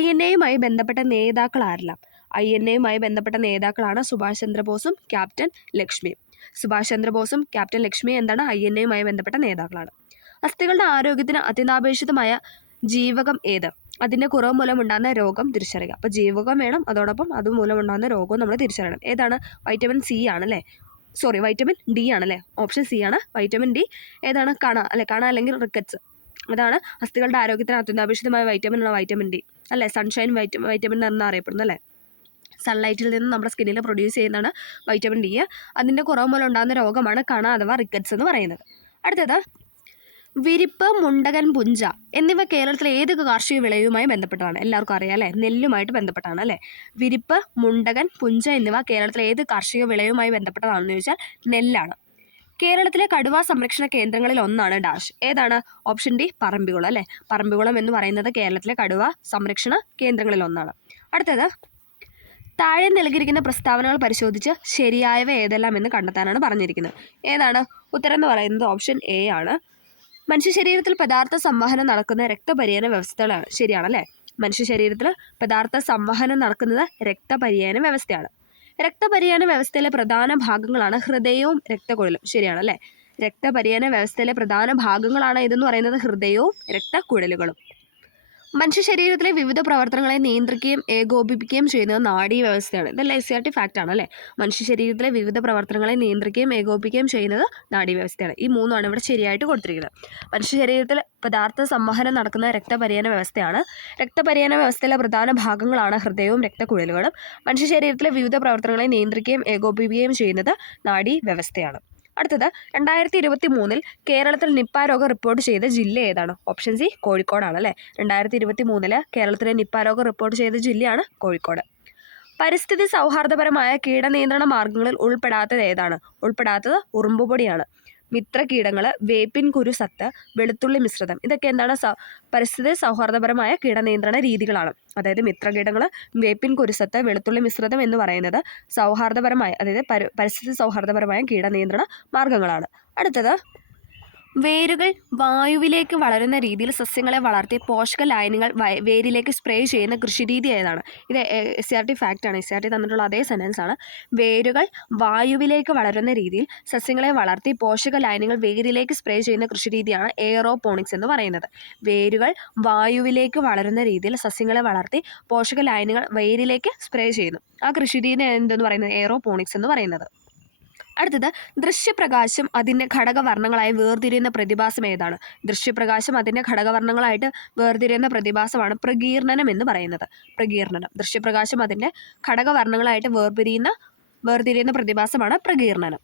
INA-യുമായി ബന്ധപ്പെട്ട നേതാക്കൾ ആരെല്ലാം? INA-യുമായി ബന്ധപ്പെട്ട നേതാക്കളാണ് സുഭാഷ് ചന്ദ്രബോസും ക്യാപ്റ്റൻ ലക്ഷ്മിയും. സുഭാഷ് ചന്ദ്രബോസും ക്യാപ്റ്റൻ ലക്ഷ്മിയും എന്താണ്? INA-യുമായി ബന്ധപ്പെട്ട നേതാക്കളാണ്. അസ്ഥികളുടെ ആരോഗ്യത്തിന് അത്യന്താപേക്ഷിതമായ ജീവകം ഏത്? അതിൻ്റെ കുറവ് മൂലം ഉണ്ടാകുന്ന രോഗം തിരിച്ചറിയുക. അപ്പോൾ ജീവകം വേണം, അതോടൊപ്പം അതുമൂലം ഉണ്ടാകുന്ന രോഗവും നമ്മൾ തിരിച്ചറിയണം. ഏതാണ്? വൈറ്റമിൻ C ആണല്ലേ. വൈറ്റമിൻ D ആണല്ലേ. ഓപ്ഷൻ C ആണ് വൈറ്റമിൻ D. ഏതാണ്? കണ അല്ലെങ്കിൽ റിക്കറ്റ്സ്. അതാണ് അസ്ഥികളുടെ ആരോഗ്യത്തിന് അത്യന്താപേക്ഷിതമായ വൈറ്റമിൻ D അല്ലേ. സൺഷൈൻ വൈറ്റമിൻ എന്നാണ് അറിയപ്പെടുന്നത് അല്ലേ. സൺലൈറ്റിൽ നിന്ന് നമ്മുടെ സ്കിന്നിൽ പ്രൊഡ്യൂസ് ചെയ്യുന്നതാണ് വൈറ്റമിൻ D. അതിൻ്റെ കുറവ് മൂലം ഉണ്ടാകുന്ന രോഗമാണ് കണ അഥവാ റിക്കറ്റ്സ് എന്ന് പറയുന്നത്. അടുത്തത് വിരിപ്പ്, മുണ്ടകൻ, പുഞ്ച എന്നിവ കേരളത്തിലെ ഏത് കാർഷിക വിളയുമായി ബന്ധപ്പെട്ടതാണ്? എല്ലാവർക്കും അറിയാം അല്ലേ. നെല്ലുമായിട്ട് ബന്ധപ്പെട്ടാണ് അല്ലേ. വിരിപ്പ്, മുണ്ടകൻ, പുഞ്ച എന്നിവ കേരളത്തിലെ ഏത് കാർഷിക വിളയുമായി ബന്ധപ്പെട്ടതാണെന്ന് ചോദിച്ചാൽ നെല്ലാണ്. കേരളത്തിലെ കടുവ സംരക്ഷണ കേന്ദ്രങ്ങളിൽ ഒന്നാണ് ഡാഷ്. ഏതാണ്? ഓപ്ഷൻ ഡി, പറമ്പിക്കുളം അല്ലേ. പറമ്പിക്കുളം എന്ന് പറയുന്നത് കേരളത്തിലെ കടുവ സംരക്ഷണ കേന്ദ്രങ്ങളിൽ ഒന്നാണ്. അടുത്തത് താഴെ നൽകിയിരിക്കുന്ന പ്രസ്താവനകൾ പരിശോധിച്ച് ശരിയായവ ഏതെല്ലാം എന്ന് കണ്ടെത്താനാണ് പറഞ്ഞിരിക്കുന്നത്. ഏതാണ്? ഉത്തരം എന്ന് പറയുന്നത് ഓപ്ഷൻ എ ആണ്. മനുഷ്യ ശരീരത്തിൽ പദാർത്ഥ സംവഹനം നടക്കുന്ന രക്തപര്യന വ്യവസ്ഥകളാണ്. ശരിയാണല്ലേ. മനുഷ്യ ശരീരത്തിൽ പദാർത്ഥ സംവഹനം നടക്കുന്നത് രക്തപര്യന വ്യവസ്ഥയാണ്. രക്തപര്യന വ്യവസ്ഥയിലെ പ്രധാന ഭാഗങ്ങളാണ് ഹൃദയവും രക്തക്കുഴലും. ശരിയാണല്ലേ. രക്തപര്യന വ്യവസ്ഥയിലെ പ്രധാന ഭാഗങ്ങളാണ് ഇതെന്ന് പറയുന്നത് ഹൃദയവും രക്തക്കുഴലുകളും. മനുഷ്യ ശരീരത്തിലെ വിവിധ പ്രവർത്തനങ്ങളെ നിയന്ത്രിക്കുകയും ഏകോപിപ്പിക്കുകയും ചെയ്യുന്നത് നാഡീവ്യവസ്ഥയാണ്. ഇതെല്ലാം SCERT ഫാക്റ്റ് ആണ് അല്ലേ. മനുഷ്യ ശരീരത്തിലെ വിവിധ പ്രവർത്തനങ്ങളെ നിയന്ത്രിക്കുകയും ഏകോപിപ്പിക്കുകയും ചെയ്യുന്നത് നാഡീവ്യവസ്ഥയാണ്. ഈ മൂന്നുമാണ് ഇവിടെ ശരിയായിട്ട് കൊടുത്തിരിക്കുന്നത്. മനുഷ്യ ശരീരത്തിൽ പദാർത്ഥ സംവഹനം നടക്കുന്ന രക്തപര്യന വ്യവസ്ഥയാണ്. രക്തപര്യന വ്യവസ്ഥയിലെ പ്രധാന ഭാഗങ്ങളാണ് ഹൃദയവും രക്തക്കുഴലുകളും. മനുഷ്യ ശരീരത്തിലെ വിവിധ പ്രവർത്തനങ്ങളെ നിയന്ത്രിക്കുകയും ഏകോപിപ്പിക്കുകയും ചെയ്യുന്നത് നാഡീവ്യവസ്ഥയാണ്. അടുത്തത് 2023 കേരളത്തിൽ നിപ്പ രോഗം റിപ്പോർട്ട് ചെയ്ത ജില്ല ഏതാണ്? ഓപ്ഷൻ സി, കോഴിക്കോടാണ് അല്ലേ. 2023 കേരളത്തിലെ നിപ്പ രോഗം റിപ്പോർട്ട് ചെയ്ത ജില്ലയാണ് കോഴിക്കോട്. പരിസ്ഥിതി സൗഹാർദ്ദപരമായ കീടനിയന്ത്രണ മാർഗങ്ങളിൽ ഉൾപ്പെടാത്തത് ഏതാണ്? ഉൾപ്പെടാത്തത് ഉറുമ്പുപൊടിയാണ്. മിത്രകീടങ്ങൾ, വേപ്പിൻ കുരു സത്ത്, വെളുത്തുള്ളി മിശ്രിതം ഇതൊക്കെ എന്താണ്? പരിസ്ഥിതി സൗഹാർദ്ദപരമായ കീടനിയന്ത്രണ രീതികളാണ്. അതായത് മിത്രകീടങ്ങൾ, വേപ്പിൻ കുരുസത്ത്, വെളുത്തുള്ളി മിശ്രിതം എന്ന് പറയുന്നത് സൗഹാർദ്ദപരമായ അതായത് പരിസ്ഥിതി സൗഹാർദ്ദപരമായ കീടനിയന്ത്രണ മാർഗങ്ങളാണ്. അടുത്തത് വേരുകൾ വായുവിലേക്ക് വളരുന്ന രീതിയിൽ സസ്യങ്ങളെ വളർത്തി പോഷക ലായനികൾ വേരിലേക്ക് സ്പ്രേ ചെയ്യുന്ന കൃഷിരീതി ഏതാണ്? ഇത് SCERT ഫാക്റ്റ് ആണ്. SCERT തന്നിട്ടുള്ള അതേ സെൻറ്റൻസ് ആണ്. വേരുകൾ വായുവിലേക്ക് വളരുന്ന രീതിയിൽ സസ്യങ്ങളെ വളർത്തി പോഷക ലായനികൾ വേരിലേക്ക് സ്പ്രേ ചെയ്യുന്ന കൃഷിരീതിയാണ് എയറോപോണിക്സ് എന്ന് പറയുന്നത്. വേരുകൾ വായുവിലേക്ക് വളരുന്ന രീതിയിൽ സസ്യങ്ങളെ വളർത്തി പോഷക ലായനികൾ വേരിലേക്ക് സ്പ്രേ ചെയ്യുന്നു. ആ കൃഷിരീതി എന്തെന്ന് പറയുന്നത്? എയറോപോണിക്സ് എന്ന് പറയുന്നത്. അടുത്തത് ദൃശ്യപ്രകാശം അതിൻ്റെ ഘടകവർണ്ണങ്ങളായി വേർതിരിയുന്ന പ്രതിഭാസം ഏതാണ്? ദൃശ്യപ്രകാശം അതിൻ്റെ ഘടകവർണ്ണങ്ങളായിട്ട് വേർതിരിയുന്ന പ്രതിഭാസമാണ് പ്രകീർണനം എന്ന് പറയുന്നത്. പ്രകീർണനം. ദൃശ്യപ്രകാശം അതിൻ്റെ ഘടകവർണ്ണങ്ങളായിട്ട് വേർതിരിയുന്ന പ്രതിഭാസമാണ് പ്രകീർണനം.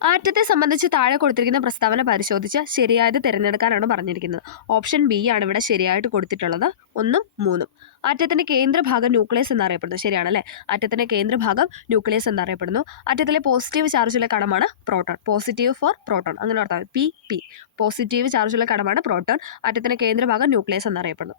ആറ്റത്തെ സംബന്ധിച്ച് താഴെ കൊടുത്തിരിക്കുന്ന പ്രസ്താവന പരിശോധിച്ച് ശരിയായത് തിരഞ്ഞെടുക്കാനാണ് പറഞ്ഞിരിക്കുന്നത്. ഓപ്ഷൻ ബി ആണ് ഇവിടെ ശരിയായിട്ട് കൊടുത്തിട്ടുള്ളത്. 1ഉം 3ഉം. ആറ്റത്തിന്റെ കേന്ദ്രഭാഗം ന്യൂക്ലിയസ് എന്നറിയപ്പെടുന്നു. ശരിയാണല്ലേ? ആറ്റത്തിന്റെ കേന്ദ്രഭാഗം ന്യൂക്ലിയസ് എന്നറിയപ്പെടുന്നു. ആറ്റത്തിലെ പോസിറ്റീവ് ചാർജുള്ള കണമാണ് പ്രോട്ടോൺ. പോസിറ്റീവ് ഫോർ പ്രോട്ടോൺ അങ്ങനെ ഓർത്താൽ മതി. പി പോസിറ്റീവ് ചാർജുള്ള കണമാണ് പ്രോട്ടോൺ. ആറ്റത്തിന്റെ കേന്ദ്രഭാഗം ന്യൂക്ലിയസ് എന്നറിയപ്പെടുന്നു.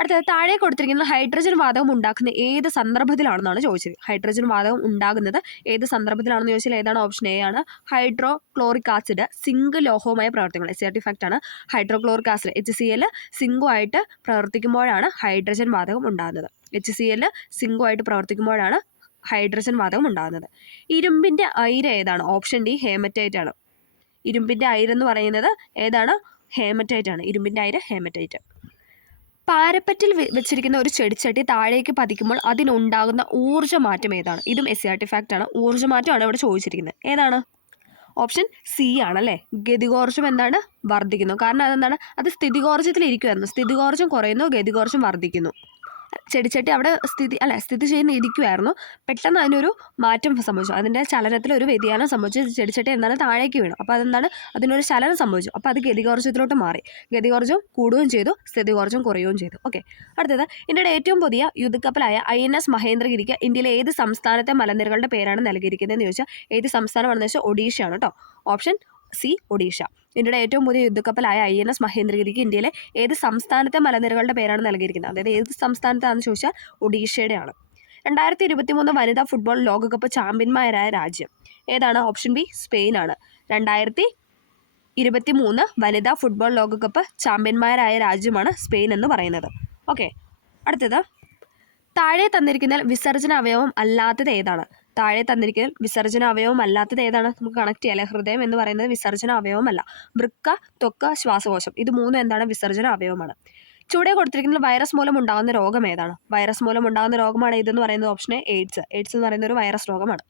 അടുത്തത് താഴെ കൊടുത്തിരിക്കുന്ന ഹൈഡ്രജൻ വാതകം ഉണ്ടാക്കുന്ന ഏത് സന്ദർഭത്തിലാണെന്നാണ് ചോദിച്ചത്. ഹൈഡ്രജൻ വാതകം ഉണ്ടാകുന്നത് ഏത് സന്ദർഭത്തിലാണെന്ന് ചോദിച്ചാൽ ഏതാണ്? ഓപ്ഷൻ എ ആണ്. ഹൈഡ്രോക്ലോറിക് ആസിഡ് സിങ്ക് ലോഹവുമായി പ്രവർത്തിക്കുന്നത്. എസ്ആർടി ഫാക്ട് ആണ്. ഹൈഡ്രോക്ലോറിക് ആസിഡ് HCl സിങ്കുമായിട്ട് പ്രവർത്തിക്കുമ്പോഴാണ് ഹൈഡ്രജൻ വാതകം ഉണ്ടാകുന്നത്. HCl സിങ്കുമായിട്ട് പ്രവർത്തിക്കുമ്പോഴാണ് ഹൈഡ്രജൻ വാതകം ഉണ്ടാകുന്നത്. ഇരുമ്പിന്റെ അയിര് ഏതാണ്? ഓപ്ഷൻ ഡി ഹേമറ്റൈറ്റ് ആണ്. ഇരുമ്പിന്റെ അയിര് എന്ന് പറയുന്നത് ഏതാണ്? ഹേമറ്റൈറ്റ് ആണ്. ഇരുമ്പിന്റെ അയിര് ഹേമറ്റൈറ്റ്. പാരപ്പറ്റിൽ വെച്ചിരിക്കുന്ന ഒരു ചെടിച്ചട്ടി താഴേക്ക് പതിക്കുമ്പോൾ അതിനുണ്ടാകുന്ന ഊർജ്ജമാറ്റം ഏതാണ്? ഇതും SCRT ഫാക്ട് ആണ്. ഊർജ്ജമാറ്റമാണ് ഇവിടെ ചോദിച്ചിരിക്കുന്നത്. ഏതാണ്? ഓപ്ഷൻ സി ആണല്ലേ. ഗതികോർജ്ജം എന്താണ്? വർദ്ധിക്കുന്നു. കാരണം അതെന്താണ്? അത് സ്ഥിതികോർജ്ജത്തിൽ ഇരിക്കുമായിരുന്നു. സ്ഥിതികോർജ്ജം കുറയുന്നു, ഗതികോർജ്ജം വർദ്ധിക്കുന്നു. ചെടിച്ചട്ടി അവിടെ സ്ഥിതി ചെയ്യുന്ന ഇരിക്കുമായിരുന്നു. പെട്ടെന്ന് അതിനൊരു മാറ്റം സംഭവിച്ചു. അതിൻ്റെ ചലനത്തിൽ ഒരു വ്യതിയാനം സംഭവിച്ചു. ചെടിച്ചട്ടി എന്താണ്? താഴേക്ക് വീണു. അപ്പോൾ അതെന്താണ്? അതിനൊരു ചലനം സംഭവിച്ചു. അപ്പോൾ അത് ഗതികോർജ്ജത്തിലോട്ട് മാറി. ഗതികോർജ്ജം കൂടുകയും ചെയ്തു, സ്ഥിതികോർജ്ജം കുറയുകയും ചെയ്തു. ഓക്കെ. അടുത്തത് ഇന്ത്യയുടെ ഏറ്റവും പുതിയ യുദ്ധക്കപ്പലായ INS മഹേന്ദ്രഗിരിക്ക് ഇന്ത്യയിലെ ഏത് സംസ്ഥാനത്തെ മലനിരകളുടെ പേരാണ് നൽകിയിരിക്കുന്നതെന്ന് ചോദിച്ചാൽ ഏത് സംസ്ഥാനമാണെന്ന് വെച്ചാൽ ഒഡീഷയാണ് കേട്ടോ. Option C Odisha. ഇന്ത്യയുടെ ഏറ്റവും പുതിയ യുദ്ധക്കപ്പലായ INS മഹേന്ദ്രഗിരിക്ക് ഇന്ത്യയിലെ ഏത് സംസ്ഥാനത്തെ മലനിരകളുടെ പേരാണ് നൽകിയിരിക്കുന്നത്? അതായത് ഏത് സംസ്ഥാനത്താണെന്ന് ചോദിച്ചാൽ ഒഡീഷയുടെയാണ്. 2023 വനിതാ ഫുട്ബോൾ ലോകകപ്പ് ചാമ്പ്യന്മാരായ രാജ്യം ഏതാണ്? ഓപ്ഷൻ ബി സ്പെയിൻ ആണ്. 2023 വനിതാ ഫുട്ബോൾ ലോകകപ്പ് ചാമ്പ്യന്മാരായ രാജ്യമാണ് സ്പെയിൻ എന്ന് പറയുന്നത്. ഓക്കെ. അടുത്തത് താഴെ തന്നിരിക്കുന്ന വിസർജന അവയവം അല്ലാത്തത് ഏതാണ്? താഴെ തന്നിരിക്കുന്ന വിസർജന അവയവം അല്ലാത്തത് ഏതാണ്? നമുക്ക് കണക്ട് ചെയ്യാം. ഹൃദയം എന്ന് പറയുന്നത് വിസർജന അവയവമല്ല. വൃക്ക, ത്വക്ക്, ശ്വാസകോശം ഇത് മൂന്നും എന്താണ്? വിസർജന അവയവമാണ്. ചുവടെ കൊടുത്തിരിക്കുന്ന വൈറസ് മൂലം ഉണ്ടാകുന്ന രോഗം ഏതാണ്? വൈറസ് മൂലം ഉണ്ടാകുന്ന രോഗമാണ് ഇതെന്ന് പറയുന്നത് ഓപ്ഷൻ എ എയ്ഡ്സ്. എയ്ഡ്സ് എന്ന് പറയുന്ന ഒരു വൈറസ് രോഗമാണ്.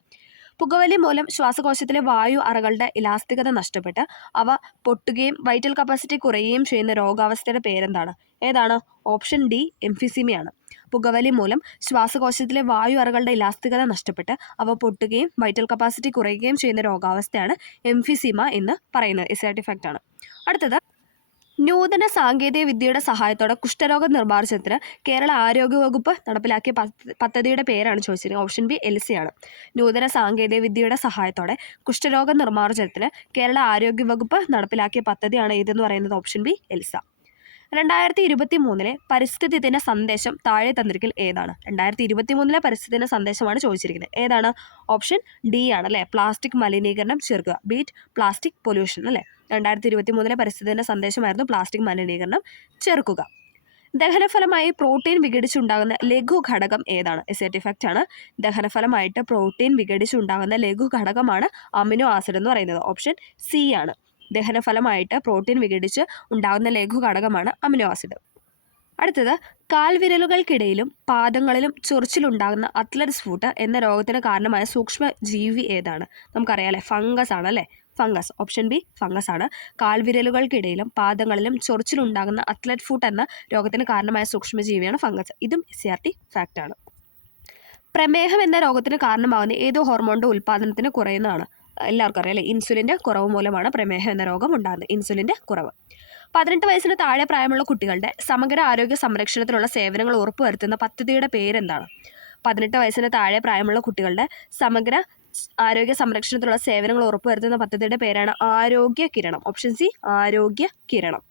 പുകവലി മൂലം ശ്വാസകോശത്തിലെ വായു അറകളുടെ ഇലാസ്തികത നഷ്ടപ്പെട്ട് അവ പൊട്ടുകയും വൈറ്റൽ കപ്പാസിറ്റി കുറയുകയും ചെയ്യുന്ന രോഗാവസ്ഥയുടെ പേരെന്താണ്? ഏതാണ്? ഓപ്ഷൻ ഡി എംഫിസീമയാണ്. പുകവലി മൂലം ശ്വാസകോശത്തിലെ വായു അറകളുടെ ഇലാസ്തികത നഷ്ടപ്പെട്ട് അവ പൊട്ടുകയും വൈറ്റൽ കപ്പാസിറ്റി കുറയുകയും ചെയ്യുന്ന രോഗാവസ്ഥയാണ് എംഫിസീമ എന്ന് പറയുന്നത്. SCRT ഫാക്ട് ആണ്. അടുത്തത് നൂതന സാങ്കേതിക വിദ്യയുടെ സഹായത്തോടെ കുഷ്ഠരോഗ നിർമ്മാർജ്ജനത്തിന് കേരള ആരോഗ്യവകുപ്പ് നടപ്പിലാക്കിയ പദ്ധതിയുടെ പേരാണ് ചോദിച്ചിരിക്കുന്നത്. ഓപ്ഷൻ ബി എൽസിയാണ്. നൂതന സാങ്കേതിക വിദ്യയുടെ സഹായത്തോടെ കുഷ്ഠരോഗ നിർമ്മാർജ്ജനത്തിന് കേരള ആരോഗ്യവകുപ്പ് നടപ്പിലാക്കിയ പദ്ധതിയാണ് ഇതെന്ന് പറയുന്നത് ഓപ്ഷൻ ബി എൽസ. 2023 പരിസ്ഥിതി ദിന സന്ദേശം താഴെ തന്നിരിക്കൽ ഏതാണ്? 2023 പരിസ്ഥിതി ദിന സന്ദേശമാണ് ചോദിച്ചിരിക്കുന്നത്. ഏതാണ്? ഓപ്ഷൻ ഡി ആണ് അല്ലേ. പ്ലാസ്റ്റിക് മലിനീകരണം ചെറുക്കുക. ബീറ്റ് പ്ലാസ്റ്റിക് പൊല്യൂഷൻ അല്ലേ. 2023 പരിസ്ഥിതി ദിന സന്ദേശമായിരുന്നു പ്ലാസ്റ്റിക് മലിനീകരണം ചെറുക്കുക. ദഹനഫലമായി പ്രോട്ടീൻ വിഘടിച്ചുണ്ടാകുന്ന ലഘു ഘടകം ഏതാണ്? SCRT ഫാക്ട് ആണ്. ദഹനഫലമായിട്ട് പ്രോട്ടീൻ വിഘടിച്ചുണ്ടാകുന്ന ലഘു ഘടകമാണ് അമിനോ ആസിഡ് എന്ന് പറയുന്നത്. ഓപ്ഷൻ സി ആണ്. ദഹനഫലമായിട്ട് പ്രോട്ടീൻ വിഘടിച്ച് ഉണ്ടാകുന്ന ലഘു ഘടകമാണ് അമിനോ ആസിഡ്. അടുത്തത് കാൽവിരലുകൾക്കിടയിലും പാദങ്ങളിലും ചൊറിച്ചിലുണ്ടാകുന്ന അത്ലറ്റ്സ് ഫൂട്ട് എന്ന രോഗത്തിന് കാരണമായ സൂക്ഷ്മ ജീവി ഏതാണ്? നമുക്കറിയാം അല്ലേ. ഫംഗസ് ആണ് അല്ലേ. ഫംഗസ്. ഓപ്ഷൻ ബി ഫംഗസ് ആണ്. കാൽവിരലുകൾക്കിടയിലും പാദങ്ങളിലും ചൊറിച്ചിലുണ്ടാകുന്ന അത്ലറ്റ് ഫൂട്ട് എന്ന രോഗത്തിന് കാരണമായ സൂക്ഷ്മജീവിയാണ് ഫംഗസ്. ഇതും SCRT ഫാക്ട് ആണ്. പ്രമേഹം എന്ന രോഗത്തിന് കാരണമാകുന്ന ഏതോ ഹോർമോണിന്റെ ഉൽപ്പാദനത്തിന് കുറയുന്നതാണ്? എല്ലാവർക്കും അറിയാം അല്ലേ. ഇൻസുലിൻ്റെ കുറവ് മൂലമാണ് പ്രമേഹം എന്ന രോഗം ഉണ്ടാകുന്നത്. ഇൻസുലിൻ്റെ കുറവ്. 18 വയസ്സിന് താഴെ പ്രായമുള്ള കുട്ടികളുടെ സമഗ്ര ആരോഗ്യ സംരക്ഷണത്തിനുള്ള സേവനങ്ങൾ ഉറപ്പുവരുത്തുന്ന പദ്ധതിയുടെ പേരെന്താണ്? 18 വയസ്സിന് താഴെ പ്രായമുള്ള കുട്ടികളുടെ സമഗ്ര ആരോഗ്യ സംരക്ഷണത്തിലുള്ള സേവനങ്ങൾ ഉറപ്പുവരുത്തുന്ന പദ്ധതിയുടെ പേരാണ് ആരോഗ്യ കിരണം. ഓപ്ഷൻ സി ആരോഗ്യ കിരണം.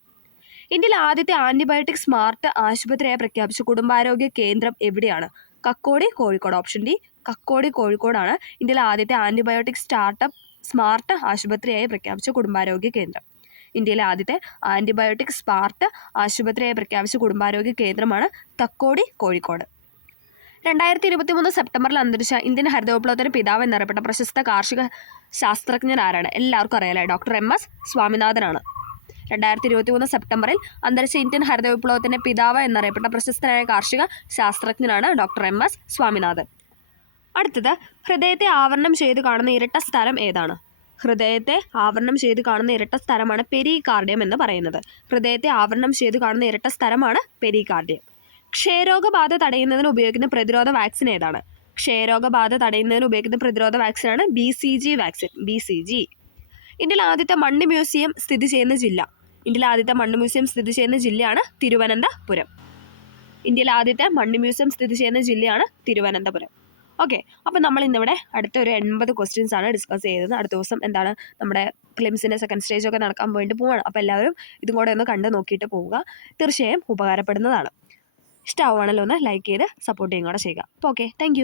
ഇന്ത്യയിൽ ആദ്യത്തെ ആന്റിബയോട്ടിക് സ്മാർട്ട് ആശുപത്രിയായി പ്രഖ്യാപിച്ച കുടുംബാരോഗ്യ കേന്ദ്രം എവിടെയാണ്? കക്കോടി, കോഴിക്കോട്. ഓപ്ഷൻ ഡി കക്കോടി, കോഴിക്കോടാണ് ഇന്ത്യയിലെ ആദ്യത്തെ ആന്റിബയോട്ടിക് സ്മാർട്ട് ആശുപത്രിയായി പ്രഖ്യാപിച്ച കുടുംബാരോഗ്യ കേന്ദ്രം. ഇന്ത്യയിലെ ആദ്യത്തെ ആന്റിബയോട്ടിക് സ്മാർട്ട് ആശുപത്രിയായി പ്രഖ്യാപിച്ച കുടുംബാരോഗ്യ കേന്ദ്രമാണ് കക്കോടി, കോഴിക്കോട്. 2023 സെപ്റ്റംബറിൽ അന്തരിച്ച ഇന്ത്യൻ ഹരിത വിപ്ലവത്തിന് പിതാവ് എന്നറിയപ്പെട്ട പ്രശസ്ത കാർഷിക ശാസ്ത്രജ്ഞൻ ആരാണ്? എല്ലാവർക്കും അറിയാലേ. Doctor MS സ്വാമിനാഥനാണ്. 2023 സെപ്റ്റംബറിൽ അന്തരിച്ച ഇന്ത്യൻ ഹരിത വിപ്ലവത്തിന്റെ പിതാവ് എന്നറിയപ്പെട്ട പ്രശസ്തനായ കാർഷിക ശാസ്ത്രജ്ഞനാണ് ഡോക്ടർ MS സ്വാമിനാഥൻ. അടുത്തത് ഹൃദയത്തെ ആവരണം ചെയ്ത് കാണുന്ന ഇരട്ട സ്ഥലം ഏതാണ്? ഹൃദയത്തെ ആവരണം ചെയ്ത് കാണുന്ന ഇരട്ട സ്ഥലമാണ് പെരികാർഡിയം എന്ന് പറയുന്നത്. ഹൃദയത്തെ ആവരണം ചെയ്ത് കാണുന്ന ഇരട്ട സ്ഥലമാണ് പെരികാർഡിയം. ക്ഷയരോഗബാധ തടയുന്നതിന് ഉപയോഗിക്കുന്ന പ്രതിരോധ വാക്സിൻ ഏതാണ്? ക്ഷയരോഗബാധ തടയുന്നതിന് ഉപയോഗിക്കുന്ന പ്രതിരോധ വാക്സിനാണ് BCG വാക്സിൻ. BCG. ഇന്ത്യയിലെ ആദ്യത്തെ മണ്ണ് മ്യൂസിയം സ്ഥിതി ചെയ്യുന്ന ജില്ല. ഇന്ത്യയിലെ ആദ്യത്തെ മണ്ണ് മ്യൂസിയം സ്ഥിതി ചെയ്യുന്ന ജില്ലയാണ് തിരുവനന്തപുരം. ഇന്ത്യയിലെ ആദ്യത്തെ മണ്ണ് മ്യൂസിയം സ്ഥിതി ചെയ്യുന്ന ജില്ലയാണ് തിരുവനന്തപുരം. ഓക്കെ, അപ്പോൾ നമ്മൾ ഇന്നിവിടെ അടുത്ത ഒരു 80 ക്വസ്റ്റ്യൻസ് ആണ് ഡിസ്കസ് ചെയ്തത്. അടുത്ത ദിവസം എന്താണ് നമ്മുടെ പ്രിലിംസിൻ്റെ സെക്കൻഡ് സ്റ്റേജൊക്കെ നടക്കാൻ വേണ്ടി പോവാണ്. അപ്പോൾ എല്ലാവരും ഇതും കൂടെ ഒന്ന് കണ്ട് നോക്കിയിട്ട് പോവുക. തീർച്ചയായും ഉപകാരപ്പെടുന്നതാണ്. ഇഷ്ടമാവുകയാണല്ലോ ഒന്ന് ലൈക്ക് ചെയ്ത് സപ്പോർട്ട് ചെയ്യുകയും കൂടെ ചെയ്യുക. അപ്പോൾ ഓക്കെ, താങ്ക്